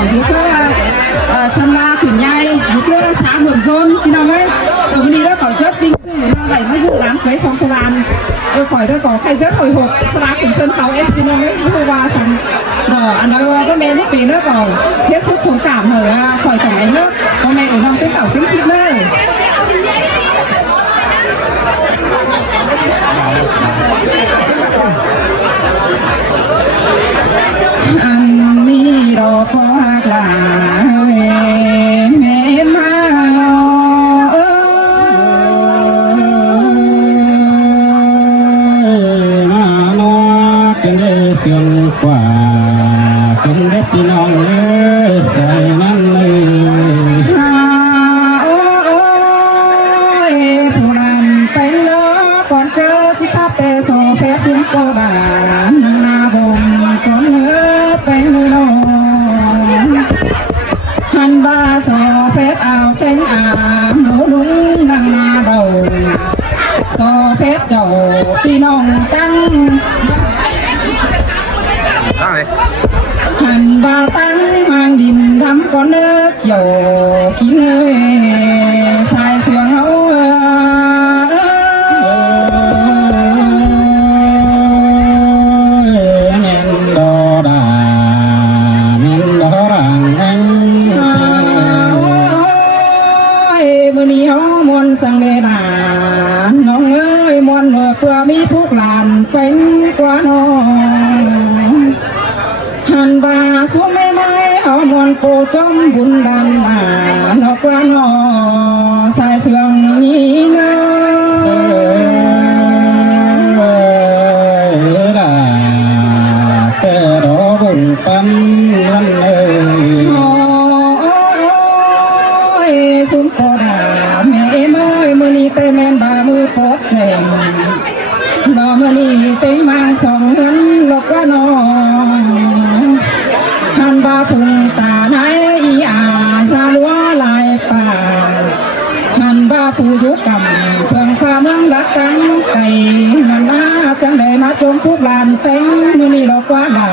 còn chú có sâm la thủy nhai chú kia xã Mường Rôn khi nào ấy tôi đi đó còn rất kinh sử nó đẩy nó dự đám cưới xong tôi làm tôi khỏi đó có khai rất hồi hộp sau đó cùng sân khấu em khi nào ấy tôi qua xong rồi anh nói có mẹ lúc về nữa còn hết sức thông cảm ở khỏi tổng ấy nữa có mẹ ở trong cái tàu tiếng ship nữa anh mi đò có hạt là mẹ má nó trên đây xuyên quả trên đất thì non say nắng ôi phụ đàn tên đó còn chơi chỉ tháp tê sổ phép chúng cô đàn nàng na vùng con nhớ tên nơi nó hành ba sổ phép ảo cánh mũ đúng nàng na đầu sổ phép chầu tí nông tăng hành ba tăng mang đình thăm con nước kiểu kín ơi sai sương hấu men đò đà men đò đàng anh ôi mưa ní hó muôn sang đề đàน้องเอ้ยมวนเพื่อมีทุกหลานเป็นกว่าน้องหันบาสู้ไม่ไม่เอามวนโปจอมบุญดันหน้านอกว่าน้อสายเสื่องนี้เนาแต่รอบุญปั้นนั่นเลยสุนโปดาแม่เมื่อยมือนี้เตแมนบามือโปดแข่งรอมือนี้เต็งมาสองเงินหลอกว่าน้องหันบาพุงตาไหนอีอาซาลัวลายป่าหันบาผู้ยุกำเพื่องความเมืองรักตั้งไก่นันนาจังได้มาจมทุกลานเต็งมือนี้หลอกว่าด่า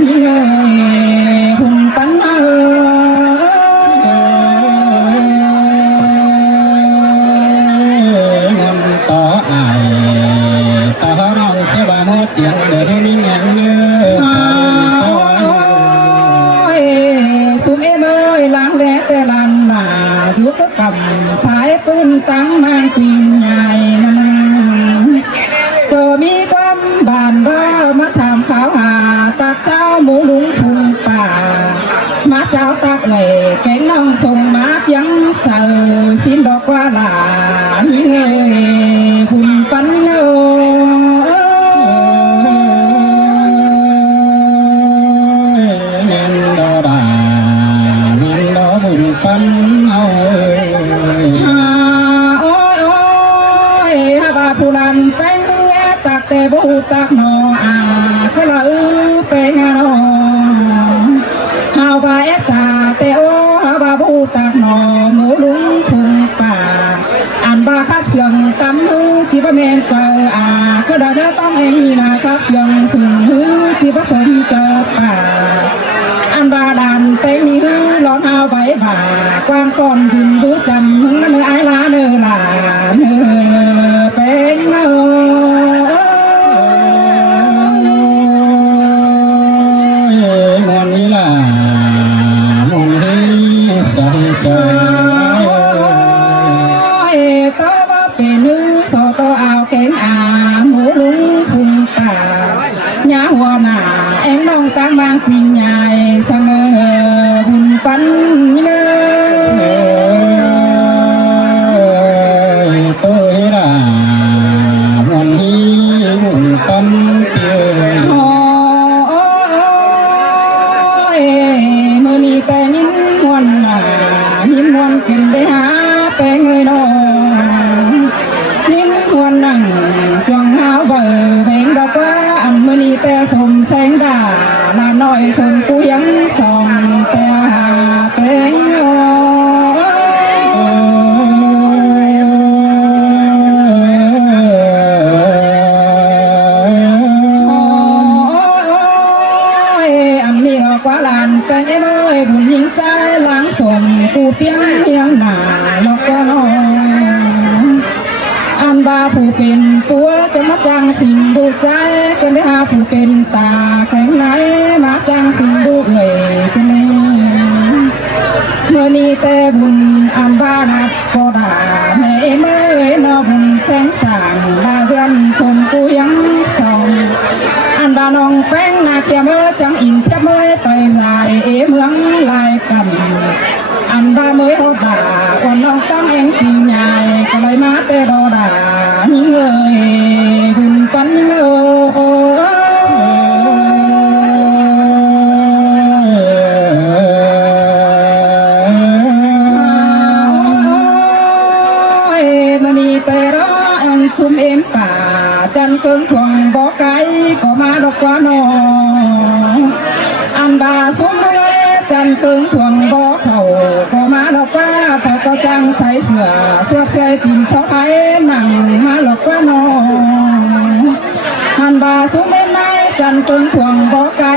นี่เงยหุ่นปันต่อไอต่อเราเสียบาโมเจียงเดินนิ่งเงี้ยสุมเอเมยล้างแร่แต่ลันหนายุกกำฝายปืนตั้งมางปิงใหญ่นั่นเจอมีความบานเร่มาถามเขาหาตักเจ้าหมูลุงพุงป่ามาเจ้าตักเอ๋แกงน้องส่งมาเจียงเสือสินดอกว่าหลานยิ่งเอ๋พุนปันเอ๋ปันเอาโอ้ยโอ้ยฮาบาผู้ลันเป็นแอตักแต่บูตักนอก็ละเป็นนอฮาบาเอจ่าแต่โอฮาบาบูตักนอหมูลุงพุงป่าอันบาครับเสียงตำหูที่ประเมนเจอก็ได้ต้องเองนี่นะครับเสียงสูงหูที่ผสมเจอป่าอันบาดันเป็นนี่ฮือร้อนเอาใบบ่าความก่อนถึงรู้จำมึงนั่นไอ้ลาเนื้อหลาเนื้อเป็นเนื้มวนนี่ล่ะมวนให้ใส่ใจต่อว่าเป็นเนื้อสอต่อเอาแกงหมูลุงพุงตาหน้าหัวหน้าเอ็มน้องตั้งบางพิงใหญ่เสมอบุญปันเนื้ตัวเฮรามวนนี้บุญปันเตียมือนี้แต่ยินมวนยินมวนขึ้นได้หาแต่เงยน้องยินมวนนั่งจวงหาเบอเพลงดอกว่าอันมือนี้แต่สมแสงดาลาน้อยสมกูยังส่องแต่หาเป็นอันนี้ดอก กว่าลานแป้งเอ้ยบุญยิงใจล้างสมกูเปียงเพียงหนาลอกก็น้องอันบาผู้เป็นปัวจะมาจังสิ่งดูใจกันได้หาผู้เป็นตาแข็งไหนมาจังสิ่งดูเอ่ยกันเองเมื่อนี้แต่บุญอันบานับก็ด่าแม่เมื่อยนอบุญแจ้งสั่งลาเดือนสมกูยังส่องอันบาน้องแป้งนาเทียมจังอินเทียมเมื่อไปสายเมืองลายกำอันบาเมื่อยเขาด่าวันน้องตั้งเองปิ่งใหญ่ก็เลยมาแต่ดอด่านี่เงยบุญปันเงยมณีแต่รออันชุมเอ็มป่าจันเกิงถ่วงบ่อไก่ก็มาดอกกว่าน้องอันบาสมจันเกิงถ่วงบ่อเขาก็มาดอกว่าพอก็จังไทยเสือเสื้อตินเสาไทยหนังมาดอกกว่าน้องอันบาสมเป็นนายจันเกิงถ่วงบ่อไก่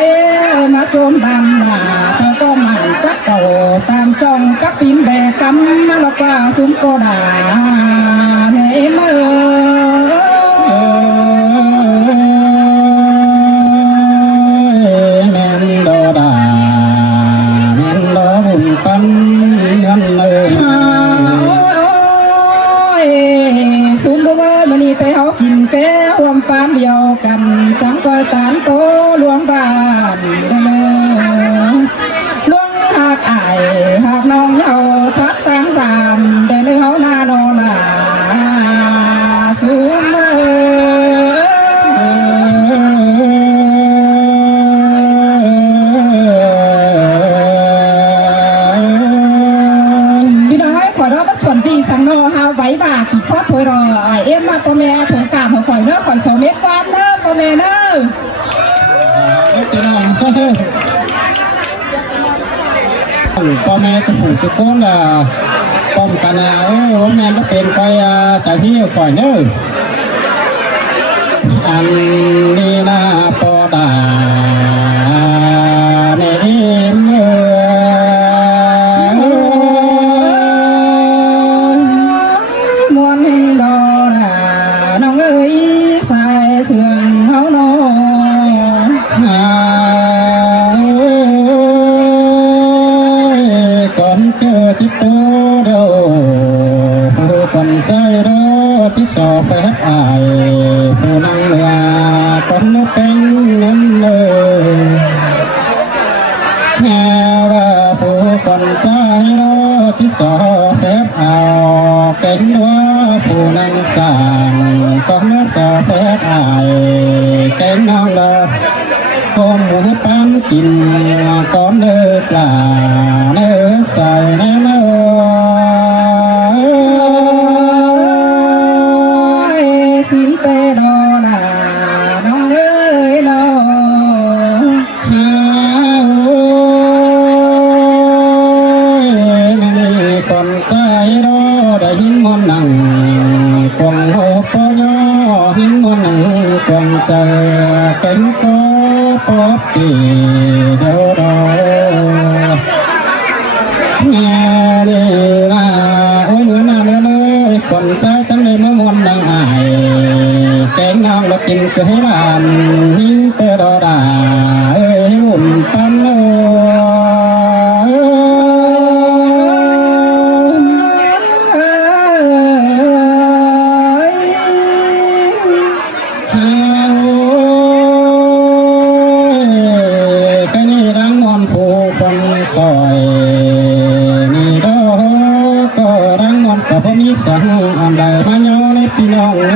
มาโจมดำหนาพอก็มันตักเก่าตามจ้องกับปินแบกกำมาดอกว่าสุมก็ด่าแม่เมื่ปันยันเลยสูงบ่เมื่อมันนี่แต่เขากินแก้วรวมปานเดียวกันจังก้อยตานโตหลวงบ้านได้เลยหลวงหากอายหากน้องเอาพัดแตงสามได้เลยเขาหน้าโนนาสูงเมื่สังโนฮาไว้บ่าขี่คอดถอยรอเอ็มมาพ่อแม่ถงกาบหัวข่อยเนอะข่อยสองเมตรกว่าเนอะพ่อแม่เนอะพ่อแม่จะผูกจะโกนล่ะป้อมกันนะว่าแม่ก็เป็นคอยใจที่คอยเนอะอันนี้นะปอดาเนมจิตโตเดาผู้คนใจรอจิตสอบไปหักอายผู้นั่งเรือคนนู้เป็นนั่นเลยแค่ว่าผู้คนใจรอจิตสอบไปหักเอาเก่งว่าผู้นั่งสั่งคนนู้สอบไปหักอายเก่งน้องละคงหมูปั้นกินก้อนเนื้อปลาเนื้อใส่เนื้อสินเตโดลาน้องเอ้ยน้องไม่มีคนใจรอได้ยินมันนั่งคงโหปย่อหินมันนั่งคงใจเก่งก็ปอบปีเดียวรอแง่ดีนะโอ้ยเหนือหน้าเหนือเลยคนใจจังเลยเมื่อวันดังอายแกงน้ำแล้วกินก็ให้ลานหิ้งเตอรอดาหุ่นปันสั่งอันใดมาโยในพี่น้องเอ้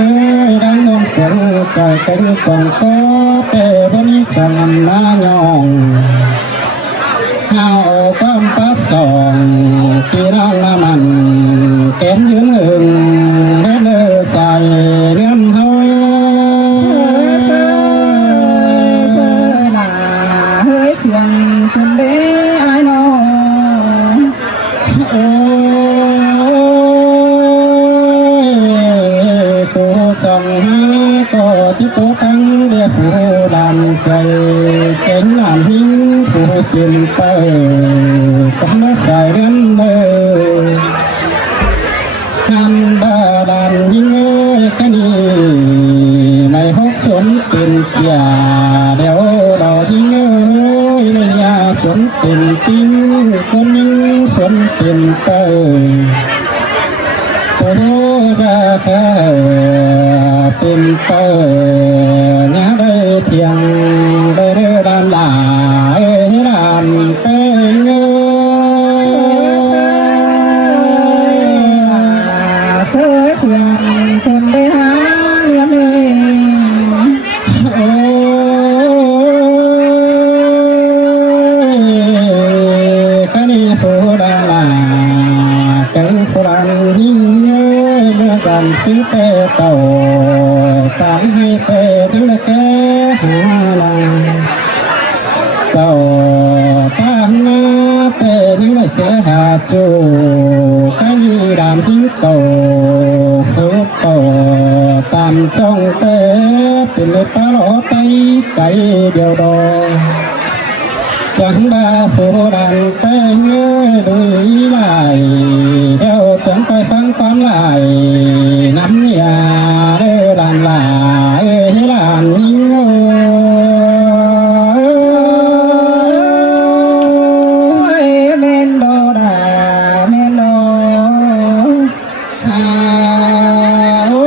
ยดังน้องคงใจกันกองก็แต่บ่มีจังมาโยงเฮาก็ปัสสองพี่น้องละมันแกนยืนอึงเด้อใส่เงินเฮาเสือหน้าเฮ้ยเสียงคนเด้ไอ้น้องโอ้ส่องหาก็จิตโตตั้งเรียกผู้ดำใจเก่งหลานหิ้งผู้ เป็นเปิดก็มาใส่เงินเลยทำบาดานยิ่งเอ้ยแค่นี้ไม่หกสนเป็นเกียเดี๋ยวเรายิ่งเอ้ยในยาสนเป็นติ้งคนยิ่งสนเป็นเปิดโอ้ราคาเป็นเปิดงาได้เที่ยงได้เรื่อดานหลายดานเป็นเงย เสือเสียงเข็มได้หาเรียนเลย โอ้ยคันนี้โฟดาลาเกิดโบราณยิ่งเงยเมื่อกันซื้อแต่เต่าตามให้ไปถึงละแค่หาลาเต่าตามมาแต่นึกว่าเจอหาจูคันนี้ดามทิ้งเต่าโคเต่าตามช่องเตะเป็นเลยปลาหลอไตไก่เดียวดอจังบาโบราณไปเงยโดยไหลเดี๋ยวจังไปฟังความไหลน้ำยาเด้อลานหลายให้ลานยิ่งโอ้ยเมนโดดาเมนโด โอ้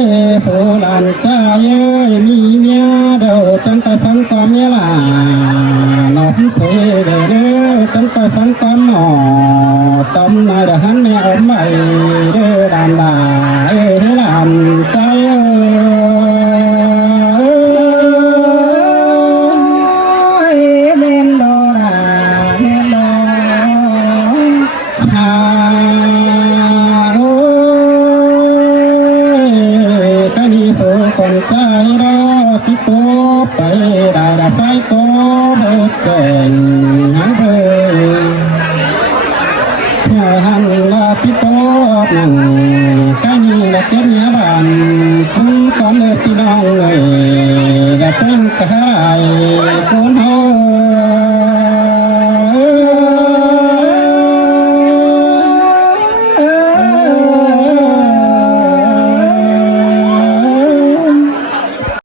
ยโบราณจ้าเอ้ยมีเมียเดี๋ยวจังไปฟังความเมียหลาน้องเธอเด้อเด้อจังไปฟังความหมอต้มนายเดหันแม่อมใหม่เด้อลานหลายให้ลานใจเมนโดดาเมนโด โอ้ยคันนี้โฟคนใจรอจิตโตไปได้ละไฟโตเบิดแจ้งหางเบยเชื่อหันละจิตโตนั่งคันนี้ละเก็บเนื้อบานคุณก่อนเลยพี่น้องเลยละเป็นกระไรคุณเฮา